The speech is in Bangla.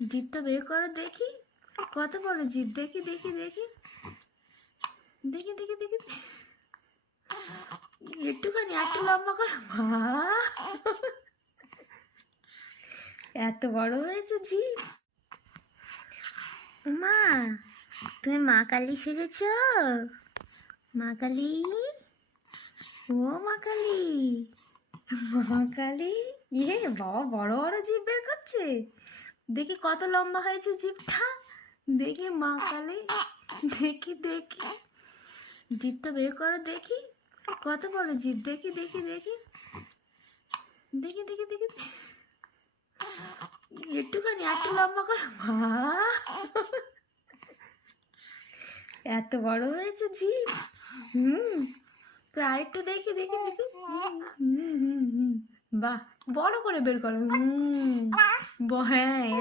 জিভটা বের করো দেখি, কত বড় জিভ, দেখি দেখি দেখি দেখি দেখি দেখি, একটুখানি একটু লম্বা করো। এত বড় হয়েছে জিভ। মা, তুমি মা কালী সেজেছ? মা কালী, ও মা কালী, মা কালী। ইয়ে বাবা, বড় বড় জিভ বের করছে, দেখি কত লম্বা হয়েছে জিভটা, দেখি মা কালী, দেখি দেখি জিভটা বের করো দেখি, কত বড় জিভ, দেখি দেখি দেখি দেখি দেখি দেখি, একটুখানি একটু লম্বা করো। এত বড় হয়েছে জিভ। তো আরেকটু দেখি দেখি দেখি, বাহ, বড় করে বের করো। হ্যাঁ।